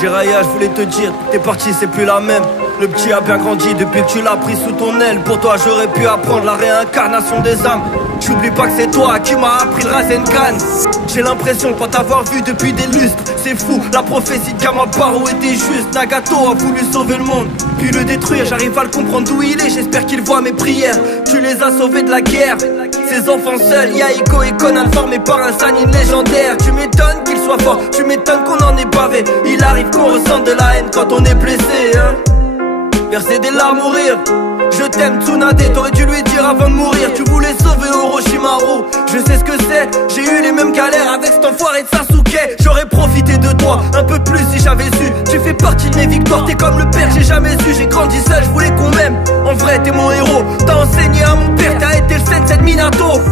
Jiraya, je voulais te dire, t'es parti, c'est plus la même. Le petit a bien grandi depuis que tu l'as pris sous ton aile. Pour toi j'aurais pu apprendre la réincarnation des âmes. J'oublie pas que c'est toi qui m'as appris le Rasengan. J'ai l'impression de pas t'avoir vu depuis des lustres. C'est fou, la prophétie de Kamabaro était juste. Nagato a voulu sauver le monde, puis le détruire. J'arrive à le comprendre d'où il est, j'espère qu'il voit mes prières. Tu les as sauvés de la guerre. Ces enfants seuls, Yaiko et Conan formés par un Sannin légendaire. Tu m'étonnes qu'il soit fort, tu m'étonnes qu'on en ait bavé. Il arrive qu'on ressente de la haine quand on est blessé, hein. Verser des larmes ou rire. Je t'aime Tsunade, t'aurais dû lui dire avant de mourir. Tu voulais sauver Orochimaru, je sais ce que c'est. J'ai eu les mêmes galères avec cet enfoiré de Sasuke. J'aurais profité de toi un peu plus si j'avais su. Tu fais partie de mes victoires, t'es comme le père que j'ai jamais su. J'ai grandi seul, je voulais qu'on m'aime. En vrai t'es mon héros, t'as enseigné à mon père, t'as été le sensei de Minato.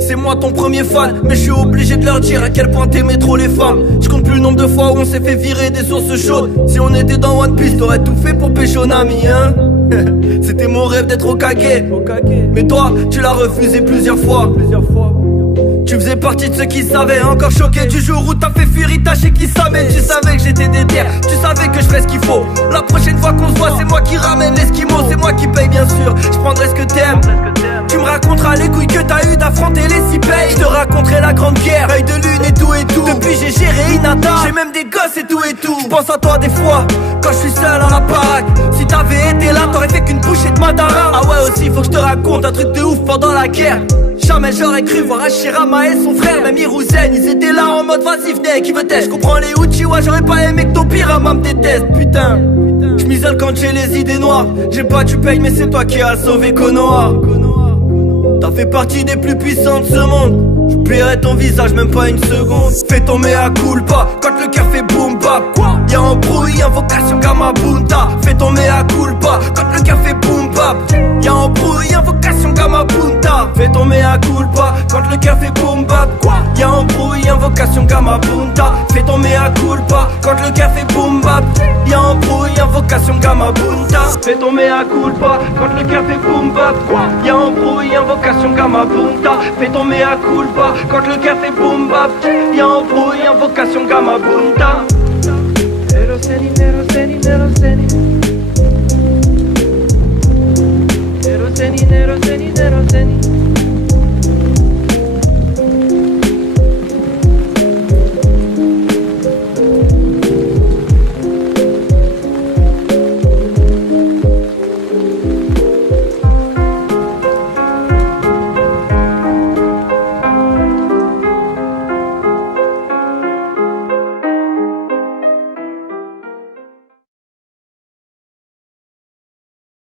C'est moi ton premier fan, mais je suis obligé de leur dire à quel point t'aimais trop les femmes. Je compte plus le nombre de fois où on s'est fait virer des sources chaudes. Si on était dans One Piece, t'aurais tout fait pour pécho Nami, hein. C'était mon rêve d'être Hokage, mais toi, tu l'as refusé plusieurs fois. Tu faisais partie de ceux qui savaient, encore choqué du jour où t'as fait fuir Itachi qui savait. Tu savais que j'étais déter, tu savais que je ferais ce qu'il faut. La prochaine fois qu'on se voit, c'est moi qui ramène l'esquimau. C'est moi qui paye bien sûr, je prendrai ce que t'aimes. Tu me raconteras les couilles que t'as eu d'affronter les six pays. Je te raconterai la grande guerre, œil de lune et tout et tout. Depuis j'ai géré Hinata, j'ai même des gosses et tout et tout. Je pense à toi des fois, quand je suis seul à la baraque. Si t'avais été là, t'aurais fait qu'une bouchée de Madara. Ah ouais aussi, faut que je te raconte un truc de ouf pendant la guerre. Jamais j'aurais cru voir Hashirama et son frère, même Hiruzen, ils étaient là en mode vas-y venez, qui veut t'aider. Je comprends les Uchiwa, j'aurais pas aimé que Tobirama me déteste, putain. J'm'isole quand j'ai les idées noires. J'ai pas tu payes mais c'est toi qui as sauvé Konoha. T'as fait partie des plus puissants de ce monde. J'oublierai ton visage même pas une seconde. Fais ton mea culpa quand le cœur fait boom bap. Y'a embrouille, invocation Gamabunta. Fais ton mea culpa quand le cœur fait boom bap. Y'a embrouille, invocation Gamabunta. Fais ton mea culpa quand le cœur fait boom bap. Y'a embrouille, invocation Gamabunta. Fais ton mea culpa quand le cœur fait boom bap. Y'a embrouille, invocation Gamabunta. Fais ton mea culpa quand le cœur fait boom bap. Y'a embrouille, invocation Gamabunta. Fais ton mea culpa quand le cœur fait boom bap. Y'a embrouille, invocation Gamabunta.